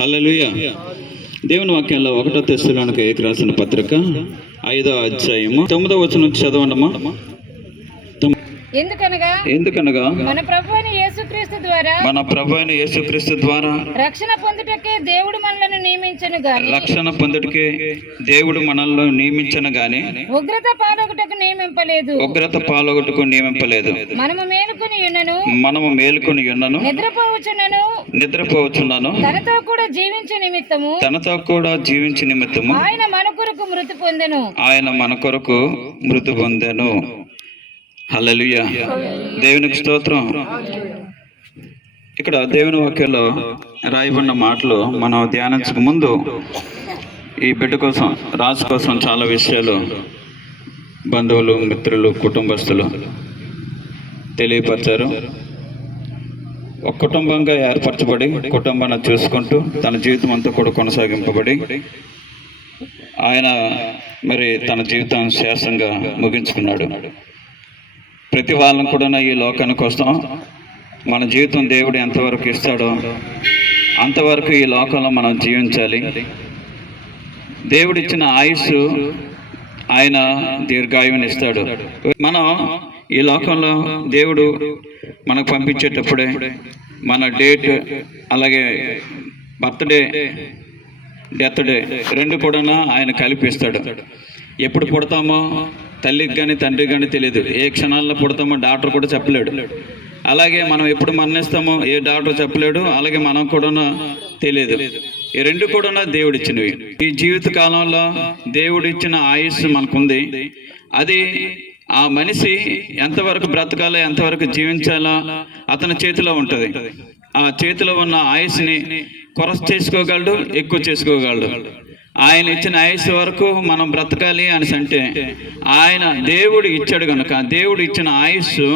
హల్లెలూయా. దేవుని వాక్యంలో 1 తెస్సలోనికైకి రాసిన పత్రిక 5వ అధ్యాయము 9వ వచనం చదవండమ్మా. ఎందుకనగా మన ప్రభువైన యేసుక్రీస్తు ద్వారా రక్షణ పొందుటకే దేవుడు మనలను నియమించను గాని ఉగ్రత పాలొగటకు నియమింపలేదు. మనము మేలుకొని యున్నను నిద్రపోవచ్చున్నాను తనతో కూడా జీవించే నిమిత్తము ఆయన మన కొరకు మృతి పొందెను. హల్లెలూయా. దేవునికి స్తోత్రం. ఇక్కడ దేవుని వాక్యంలో రాయబడిన మాటలు మనం ధ్యానించక ముందు ఈ బిడ్డ కోసం, రాజు కోసం చాలా విషయాలు బంధువులు, మిత్రులు, కుటుంబస్తులు తెలియపరిచారు. ఒక కుటుంబంగా ఏర్పరచబడి కుటుంబాన్ని చూసుకుంటూ తన జీవితం అంతా కూడా కొనసాగింపబడి ఆయన మరి తన జీవితాన్ని శాశ్వతంగా ముగించుకున్నాడు. ప్రతి వాళ్ళని కూడా ఈ లోకానికి వస్తాం. మన జీవితం దేవుడు ఎంతవరకు ఇస్తాడో అంతవరకు ఈ లోకంలో మనం జీవించాలి. దేవుడిచ్చిన ఆయుస్సు ఆయన దీర్ఘాయువుని ఇస్తాడు. మనం ఈ లోకంలో దేవుడు మనకు పంపించేటప్పుడే మన డేట్, అలాగే బర్త్డే, డెత్ డే రెండు కూడా ఆయన కలిపిస్తాడు. ఎప్పుడు పుడతామో తల్లికి కానీ తండ్రికి కానీ తెలియదు. ఏ క్షణాల్లో పుడతామో డాక్టర్ కూడా చెప్పలేడు. అలాగే మనం ఎప్పుడు మరణిస్తామో ఏ డాక్టర్ చెప్పలేడు. అలాగే మనం కూడా తెలియదు. ఈ రెండు కూడా దేవుడిచ్చినవి. ఈ జీవిత కాలంలో దేవుడిచ్చిన ఆయుస్సు మనకుంది. అది ఆ మనిషి ఎంతవరకు బ్రతకాలో, ఎంతవరకు జీవించాలో అతని చేతిలో ఉంటుంది. ఆ చేతిలో ఉన్న ఆయుస్ని కొరత చేసుకోగలడు, ఎక్కువ చేసుకోగలడు. ఆయన ఇచ్చిన ఆయుస్సు వరకు మనం బ్రతకాలి అని అంటే ఆయన దేవుడు ఇచ్చాడు కనుక, దేవుడు ఇచ్చిన ఆయుస్సు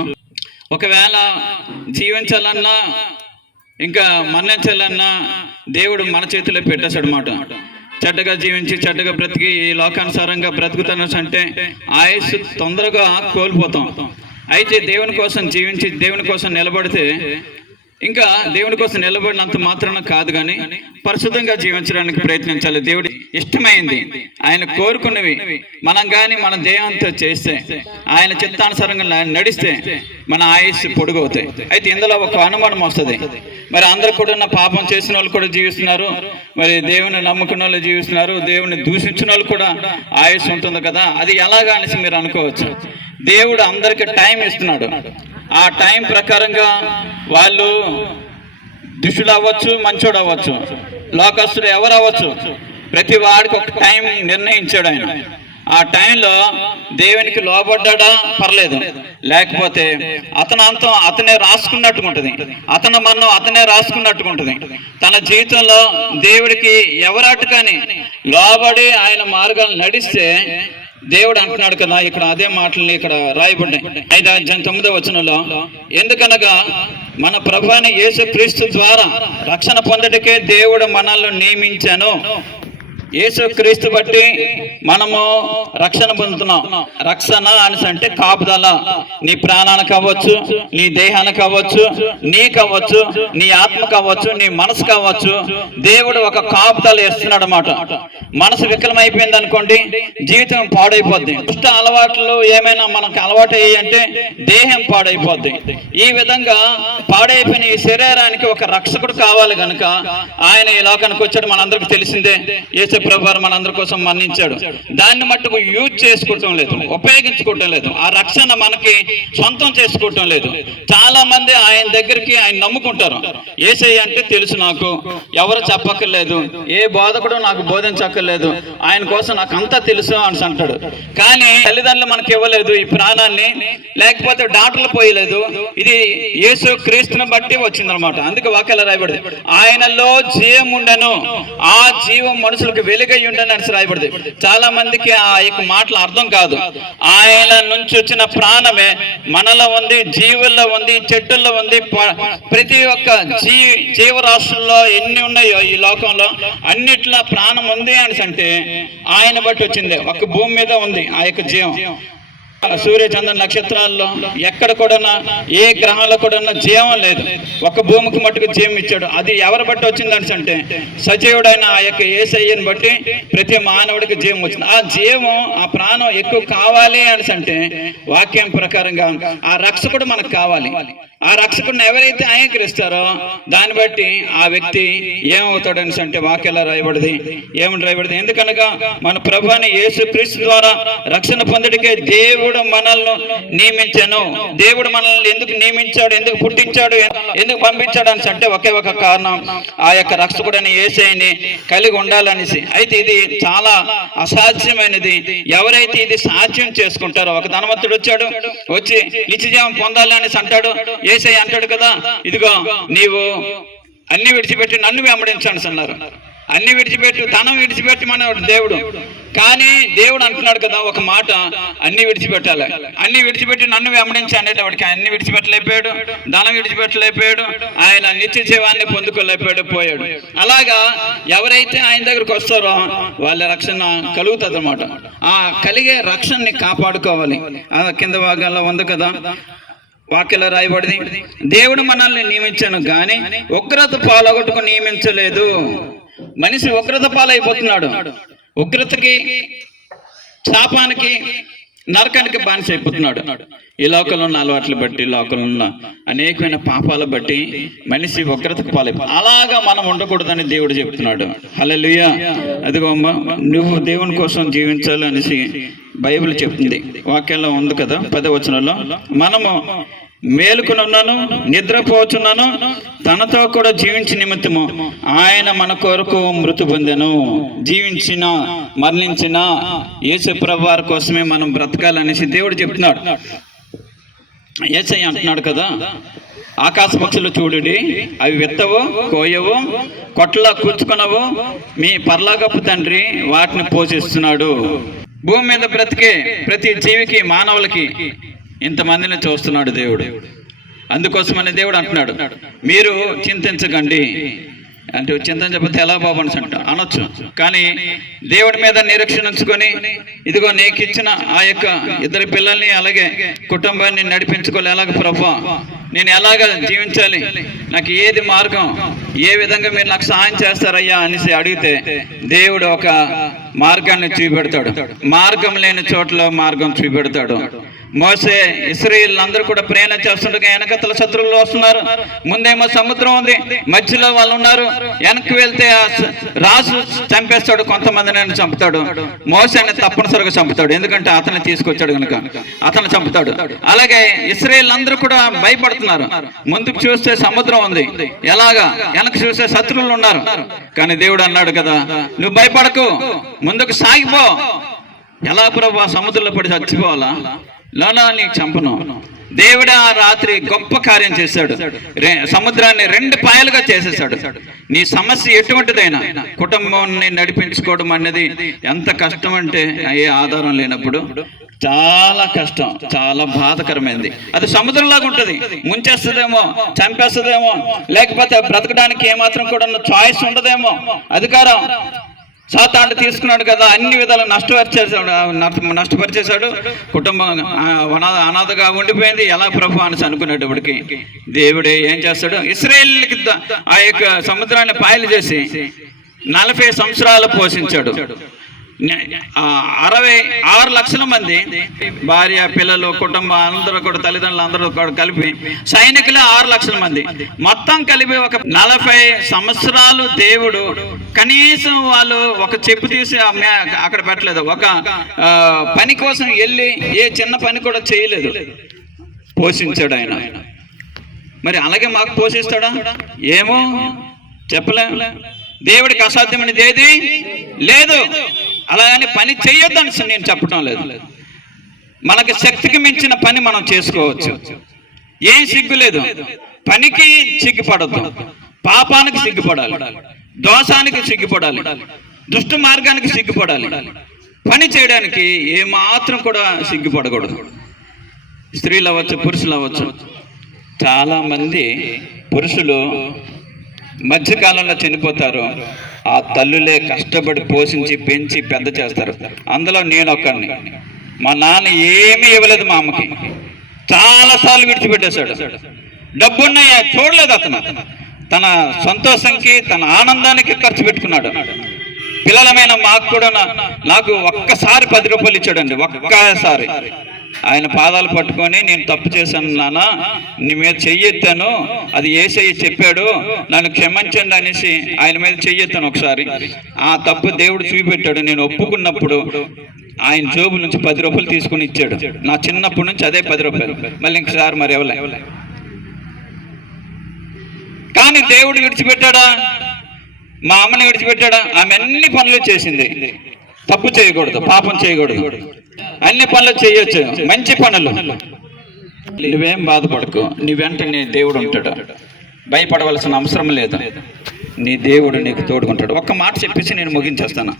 ఒకవేళ జీవించాలన్నా ఇంకా మరణించాలన్నా దేవుడు మన చేతిలో పెట్టేశాడు అన్నమాట. చెడ్డగా జీవించి చెడ్డగా బ్రతికి ఈ లోకానుసారంగా బ్రతుకుతాను అంటే ఆయుస్సు తొందరగా కోల్పోతాం. అయితే దేవుని కోసం జీవించి దేవుని కోసం నిలబడితే ఇంకా దేవుని కోసం నిలబడినంత మాత్రాన కాదు కానీ పరిశుద్ధంగా జీవించడానికి ప్రయత్నించాలి. దేవుడి ఇష్టమైంది, ఆయన కోరుకున్నవి మనం కానీ మన దేవంతో చేస్తే, ఆయన చిత్తానుసారంగా నడిస్తే మన ఆయుస్సు పొడుగవుతాయి. అయితే ఇందులో ఒక అనుమానం వస్తుంది. మరి అందరూ కూడా పాపం చేసిన వాళ్ళు కూడా జీవిస్తున్నారు, మరి దేవుని నమ్ముకున్న వాళ్ళు జీవిస్తున్నారు, దేవుని దూషించిన వాళ్ళు కూడా ఆయుస్సు ఉంటుంది కదా, అది ఎలాగా అనేసి మీరు అనుకోవచ్చు. దేవుడు అందరికీ టైం ఇస్తున్నాడు. ఆ టైం ప్రకారంగా వాళ్ళు దుష్టుడు అవ్వచ్చు, మంచోడు అవ్వచ్చు, లోకస్తుడు ఎవరు అవ్వచ్చు, ప్రతి వాడికి ఒక టైం నిర్ణయించాడు ఆయన. ఆ టైంలో దేవునికి లోబడ్డా పర్లేదు, లేకపోతే అతనే రాసుకున్నట్టుకుంటుంది, అతని మరణం అతనే రాసుకున్నట్టుకుంటుంది. తన జీవితంలో దేవుడికి ఎవరాటు కానీ లోబడి ఆయన మార్గాలు నడిస్తే దేవుడు అంటున్నాడు కదా, ఇక్కడ అదే మాటల్ని ఇక్కడ రాయబడ్డాయి 5:9 వచనంలో. ఎందుకనగా మన ప్రభువైన యేసుక్రీస్తు ద్వారా రక్షణ పొందటకే దేవుడు మనల్ని నియమించాను. యేసుక్రీస్తు బట్టి మనము రక్షణ పొందుతున్నాం. రక్షణ అని అంటే కాపుదల. నీ ప్రాణానికి అవ్వచ్చు, నీ దేహానికి అవ్వచ్చు, నీకు అవ్వచ్చు, నీ ఆత్మకు అవ్వచ్చు, నీ మనసు కావచ్చు. దేవుడు ఒక కాపుదల వేస్తున్నాడు అన్నమాట. మనసు వికలమైపోయింది అనుకోండి, జీవితం పాడైపోద్ది. దుష్ట అలవాట్లు ఏమైనా మనకు అలవాటు అయ్యి అంటే దేహం పాడైపోద్ది. ఈ విధంగా పాడైపోయిన ఈ శరీరానికి ఒక రక్షకుడు కావాలి కనుక ఆయన ఈ లోకానికి వచ్చాడు. మనందరికి తెలిసిందే, యేసు ప్రభువారు మనందరి కోసం మరణించాడు. దాన్ని మట్టుకు యూజ్ చేసుకోవటం లేదు, ఉపయోగించుకోవటం లేదు. ఆ రక్షణ మనకి సొంతం చేసుకోవటం లేదు. చాలా మంది ఆయన దగ్గరికి ఆయన నమ్ముకుంటారు. యేసయ్య అంటే తెలుసు, నాకు ఎవరు చెప్పక్కర్లేదు, ఏ బోధకుడు నాకు బోధించక్కర్లేదు, ఆయన కోసం నాకు అంతా తెలుసు అని అంటాడు. కానీ తల్లిదండ్రులు మనకి ఇవ్వలేదు ఈ ప్రాణాన్ని, లేకపోతే డాక్టర్లు పోయలేదు. ఇది యేసు క్రీస్తుని బట్టి వచ్చిందనమాట. అందుకే వాక్యాలు రాయబడింది, ఆయనలో జీవం ఉండను, ఆ జీవం మనుషులకు వెలుగై ఉండను అని రాయబడింది. చాలా మందికి ఆ యొక్క మాటలు అర్థం కాదు. ఆయన నుంచి వచ్చిన ప్రాణమే మనలో ఉంది, జీవుల్లో ఉంది, చెట్టుల్లో ఉంది. ప్రతి ఒక్క జీవరాశుల్లో ఎన్ని ఉన్నాయో ఈ లోకంలో అన్నిట్లో ప్రాణం ఉంది అని అంటే ఆయన బట్టి వచ్చింది. ఒక భూమి మీద ఉంది ఆ యొక్క జీవం. సూర్య చంద్ర నక్షత్రాల్లో ఎక్కడ కూడా ఏ గ్రహాల్లో కూడా జీవం లేదు. ఒక భూమికి మట్టుకు జీవం ఇచ్చాడు. అది ఎవరు బట్టి వచ్చిందని అంటే సజీవుడైన ఆ యొక్క యేసయ్యని బట్టి ప్రతి మానవుడికి జీవం వచ్చింది. ఆ జీవం, ఆ ప్రాణం ఎక్కువ కావాలి అని అంటే వాక్యం ప్రకారంగా ఆ రక్షకుడు మనకు కావాలి. ఆ రక్షకుడిని ఎవరైతే అంగీకరిస్తారో దాన్ని బట్టి ఆ వ్యక్తి ఏమవుతాడని అంటే వాక్యాల్లో రాయబడింది. ఏమని రాయబడింది? ఎందుకనగా మన ప్రభువైన యేసుక్రీస్తు ద్వారా రక్షణ పొందుటకే దేవుడు మనల్ని నియమించాను. దేవుడు మనల్ని ఎందుకు నియమించాడు, ఎందుకు పుట్టించాడు, ఎందుకు పంపించాడు అని అంటే ఒకే ఒక కారణం, ఆ యొక్క రక్షకుడని యేసయ్యని కలిగి ఉండాలనేసి. అయితే ఇది చాలా అసాధ్యమైనది. ఎవరైతే ఇది సాధ్యం చేసుకుంటారో, ఒక ధనవంతుడు వచ్చి నిత్యజీవం పొందాలి అనేసి అంటాడు. యేసయ్య అంటాడు కదా, ఇదిగో నీవు అన్ని విడిచిపెట్టి నన్ను వెంబడించండి అన్నారు. అన్ని విడిచిపెట్టి, ధనం విడిచిపెట్టి మన దేవుడు. కానీ దేవుడు అంటున్నాడు కదా ఒక మాట, అన్ని విడిచిపెట్టాలి. అన్ని విడిచిపెట్టి నన్ను వెంబడించి అనేటప్పటికి అన్ని విడిచిపెట్టలేకపోయాడు, ధనం విడిచిపెట్టలేకపోయాడు, ఆయన నిత్య జీవాన్ని పొందుకోలేకపోయాడు, పోయాడు. అలాగా ఎవరైతే ఆయన దగ్గరకు వస్తారో వాళ్ళ రక్షణ కలుగుతుంది అన్నమాట. ఆ కలిగే రక్షణని కాపాడుకోవాలి. ఆ కింద భాగాల్లో ఉంది కదా వాక్యలో రాయబడింది, దేవుడు మనల్ని నియమించాను కానీ ఉగ్రత పాలగొట్టుకు నియమించలేదు. మనిషి ఉగ్రత పాలైపోతున్నాడు. ఉగ్రతకి, శాపానికి, నరకానికి బానిస అయిపోతున్నాడు. ఈ లోకంలో ఉన్న అలవాట్లు బట్టి, లోకంలో ఉన్న అనేకమైన పాపాలు బట్టి మనిషి ఉగ్రతకు పాలైపోతుంది. అలాగా మనం ఉండకూడదని దేవుడు చెప్తున్నాడు. హల్లెలూయా. అదిగో అమ్మ, నువ్వు దేవుని కోసం జీవించాలి అనేసి బైబిల్ చెప్తుంది. వాక్యంలో ఉంది కదా 10వ వచనంలో, మనము మేలుకునున్నాను, నిద్రపోచున్నాను, తనతో కూడా జీవించి నిమిత్తము ఆయన మన కొరకు మృతి పొందెను. జీవించిన, మరణించిన యేసు ప్రభువు వారి కోసమే మనం బ్రతకాలనేసి దేవుడు చెప్తున్నాడు. యేసయ్య అంటున్నాడు కదా, ఆకాశ పక్షులు చూడుడి, అవి విత్తవు, కోయవు, కొట్టలా కూర్చుకునవు, మీ పరలోకపు తండ్రి వాటిని పోషిస్తున్నాడు. భూమి మీద బ్రతికే ప్రతి జీవికి, మానవులకి ఇంతమందిని చూస్తున్నాడు దేవుడు. అందుకోసమని దేవుడు అంటున్నాడు, మీరు చింతించకండి. అంటే చింతించకపోతే ఎలా బాబు అని అనొచ్చు. కానీ దేవుడి మీద నిరీక్షణ ఉంచుకొని, ఇదిగో నీకు ఇచ్చిన ఆ యొక్క 2 పిల్లల్ని అలాగే కుటుంబాన్ని నడిపించుకోవాలి. ఎలాగ ప్రభువా, నేను ఎలాగ జీవించాలి, నాకు ఏది మార్గం, ఏ విధంగా మీరు నాకు సహాయం చేస్తారయ్యా అనేసి అడిగితే దేవుడు ఒక మార్గాన్ని చూపెడతాడు. మార్గం లేని చోట్ల మార్గం చూపెడతాడు. మోసే ఇశ్రాయేలు అందరూ కూడా ప్రయాణం చేస్తుండగా వెనకతల శత్రువులు వస్తున్నారు. ముందేమో సముద్రం ఉంది, మధ్యలో వాళ్ళు ఉన్నారు. వెనక్కి వెళ్తే రాజు చంపేస్తాడు, కొంతమందిని చంపుతాడు. మోసేని తప్పనిసరిగా చంపుతాడు, ఎందుకంటే అతన్ని తీసుకొచ్చాడు కనుక అతను చంపుతాడు. అలాగే ఇశ్రాయేలు అందరూ కూడా భయపడుతున్నారు. ముందుకు చూస్తే సముద్రం ఉంది, ఎలాగా, వెనక్కి చూస్తే శత్రువులు ఉన్నారు. కానీ దేవుడు అన్నాడు కదా, నువ్వు భయపడకు, ముందుకు సాగిపో. ఎలా ప్రభు సముద్రంలో పడి చచ్చిపోవాలా? లోనా నీకు చంపను. దేవుడు ఆ రాత్రి గొప్ప కార్యం చేశాడు. సముద్రాన్ని 2 పాయలుగా చేసేసాడు. నీ సమస్య ఎటువంటిదైనా, కుటుంబాన్ని నడిపించుకోవడం అనేది ఎంత కష్టం అంటే, ఏ ఆధారం లేనప్పుడు చాలా కష్టం, చాలా బాధకరమైనది. అది సముద్రంలాగా ఉంటుంది, ముంచేస్తుందేమో, చంపేస్తుందేమో, లేకపోతే బ్రతకడానికి ఏమాత్రం కూడా చాయిస్ ఉండదేమో. అధికారం సాతాను తీసుకున్నాడు కదా, అన్ని విధాలు నష్టపరిచేశాడు. కుటుంబం అనాథగా ఉండిపోయింది. ఎలా ప్రభు అని అనుకునేటప్పటికి దేవుడే ఏం చేస్తాడు, ఇశ్రాయేలుకి ఆ యొక్క సముద్రాన్ని పాయలు చేసి 40 సంవత్సరాలు పోషించాడు. 66 లక్షల మంది భార్య, పిల్లలు, కుటుంబం అందరూ కూడా, తల్లిదండ్రులు అందరూ కూడా కలిపి సైనికులే 6 లక్షల మంది. మొత్తం కలిపి ఒక 40 సంవత్సరాలు దేవుడు కనీసం వాళ్ళు ఒక చెప్పు తీసి అక్కడ పెట్టలేదు. ఒక పని కోసం వెళ్ళి ఏ చిన్న పని కూడా చేయలేదు. పోషించాడు ఆయన. మరి అలాగే మాకు పోషిస్తాడా ఏమో చెప్పలే. దేవుడికి అసాధ్యమైనది ఏది లేదు. అలాగని పని చేయొద్దని నేను చెప్పడం లేదు. మనకి శక్తికి మించిన పని మనం చేసుకోవచ్చు, ఏం సిగ్గు లేదు. పనికి సిగ్గుపడద్దు, పాపానికి సిగ్గుపడాలి, దోషానికి సిగ్గుపడాలి, దుష్ట మార్గానికి సిగ్గుపడాలి. పని చేయడానికి ఏమాత్రం కూడా సిగ్గుపడకూడదు. స్త్రీలు అవ్వచ్చు, పురుషులు అవ్వచ్చు. చాలామంది పురుషులు మధ్యకాలంలో చనిపోతారు. ఆ తల్లులే కష్టపడి పోషించి, పెంచి, పెద్ద చేస్తారు. అందులో నేను ఒక్కడిని. మా నాన్న ఏమీ ఇవ్వలేదు మా అమ్మకి, చాలాసార్లు విడిచిపెట్టేశాడు. డబ్బున్నాయా చూడలేదు అతను, తన సంతోషంకి తన ఆనందానికి ఖర్చు పెట్టుకున్నాడు. పిల్లలమైన మాకు కూడా నాకు ఒక్కసారి 10 రూపాయలు ఇచ్చాడండి, ఒక్కసారి. ఆయన పాదాలు పట్టుకొని, నేను తప్పు చేశాను నాన్న, నీ మీద చెయ్యెత్తాను, అది యేసయ్య చెప్పాడు, నన్ను క్షమించండి అనేసి ఆయన మీద చెయ్యెత్తాను ఒకసారి. ఆ తప్పు దేవుడు చూపెట్టాడు. నేను ఒప్పుకున్నప్పుడు ఆయన జోబు నుంచి 10 రూపాయలు తీసుకుని ఇచ్చాడు. నా చిన్నప్పటి నుంచి అదే 10 రూపాయలు, మళ్ళీ ఇంకసారి మరి ఇవ్వలే. కానీ దేవుడు విడిచిపెట్టాడా? మా అమ్మని విడిచిపెట్టాడా? ఆమె అన్ని పనులు చేసింది. తప్పు చేయకూడదు, పాపం చేయకూడదు, అన్ని పనులు చేయొచ్చు, మంచి పనులు. నువ్వేం బాధపడకు, నీ వెంట నీ దేవుడు ఉంటాడు, భయపడవలసిన అవసరం లేదు. నీ దేవుడు నీకు తోడుకుంటాడు. ఒక్క మాట చెప్పేసి నేను ముగించేస్తాను.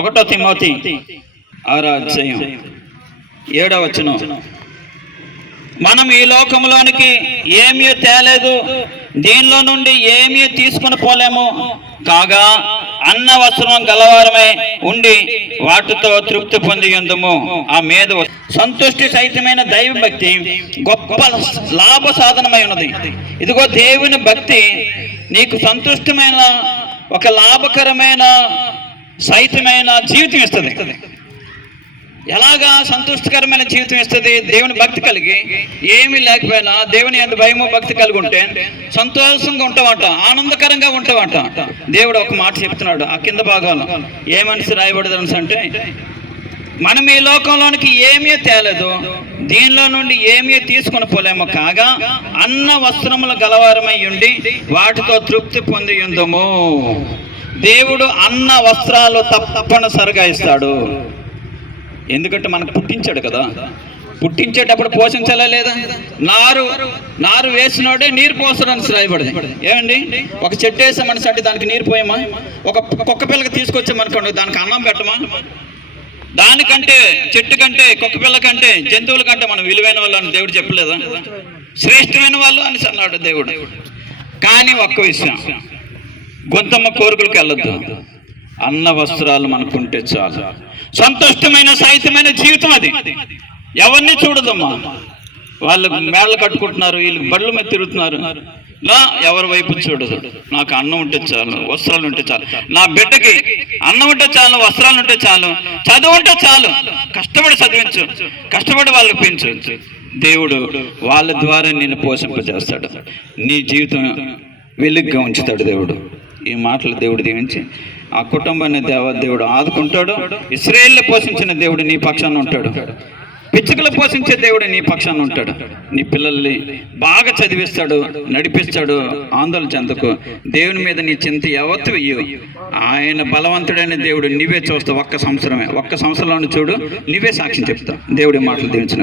1 తిమోతి 6వ అధ్యాయం 7వ వచనం. మనం ఈ లోకంలోనికి ఏమీ తేలేదు, దీనిలో నుండి ఏమీ తీసుకుని పోలేము, కాగా అన్న వస్త్రం గలవారమే ఉండి వాటితో తృప్తి పొంది ఉందము. ఆ మీద సంతుష్టి సహితమైన దైవ భక్తి గొప్ప లాభ సాధనమై ఉన్నది. ఇదిగో దేవుని భక్తి నీకు సంతుష్టమైన ఒక లాభకరమైన సహితమైన జీవితం ఇస్తుంది. ఎలాగా సంతృష్టికరమైన జీవితం ఇస్తుంది? దేవుని భక్తి కలిగి, ఏమీ లేకపోయినా దేవుని యందు భయము భక్తి కలిగి ఉంటే సంతోషంగా ఉంటావంట, ఆనందకరంగా ఉంటావంట. దేవుడు ఒక మాట చెప్తున్నాడు ఆ కింద భాగంలో. ఏమనిసి రాయబడదు అంటే, మనం ఈ లోకంలోనికి ఏమీ తేలేదు, దీనిలో నుండి ఏమీ తీసుకుని పోలేము, కాగా అన్న వస్త్రములు గలవారమై ఉండి వాటితో తృప్తి పొంది ఉందము. దేవుడు అన్న వస్త్రాలు తప్పనిసరిగా ఇస్తాడు. ఎందుకంటే మనకు పుట్టించాడు కదా, పుట్టించేటప్పుడు పోషించాలా లేదా? నారు వేసినోడే నీరు పోస్తాడని రాయబడింది. ఏమండి, ఒక చెట్టు వేసామని అంటే దానికి నీరు పోయామా? ఒక కుక్క పిల్లకి తీసుకొచ్చామనుకోండి, దానికి అన్నం పెట్టమా? దానికంటే, చెట్టు కంటే, కుక్క పిల్ల కంటే, జంతువుల కంటే మనం విలువైన వాళ్ళు అని దేవుడు చెప్పలేదా? శ్రేష్టమైన వాళ్ళు అని అన్నాడు దేవుడు. కానీ ఒక్క విషయం, గొంతమ్మ కోరికలకు వెళ్ళొద్దు. అన్న వస్త్రాలు మనకుంటే చాలు. సంతోషమైన సహితమైన జీవితం అది. ఎవరిని చూడదమ్మా, వాళ్ళు మేడలు కట్టుకుంటున్నారు, వీళ్ళు బళ్ళు మీద తిరుగుతున్నారు, ఎవరి వైపు చూడదు. నాకు అన్నం ఉంటే చాలు, వస్త్రాలు ఉంటే చాలు, నా బిడ్డకి అన్నం ఉంటే చాలు, వస్త్రాలు ఉంటే చాలు, చదువు ఉంటే చాలు, కష్టపడి చదివించు, కష్టపడి వాళ్ళకి పెంచు. దేవుడు వాళ్ళ ద్వారా నిన్ను పోషింపజేస్తాడు, నీ జీవితం వెలుగుగా ఉంచుతాడు దేవుడు. ఈ మాటలు దేవుడు దీవించి ఆ కుటుంబాన్ని దేవుడు ఆదుకుంటాడు. ఇశ్రాయేలును పోషించిన దేవుడు నీ పక్షాన ఉంటాడు, పిచ్చుకలు పోషించే దేవుడు నీ పక్షాన ఉంటాడు. నీ పిల్లల్ని బాగా చదివిస్తాడు, నడిపిస్తాడు. ఆందోళన చెందకు, దేవుని మీద నీ చింత యావత్తు వెయ్యు. ఆయన బలవంతుడైన దేవుడు, నీవే చూస్తావు. ఒక్క సంవత్సరంలో చూడు, నీవే సాక్ష్యం చెప్తావు. దేవుడి మాటలు దీవించిన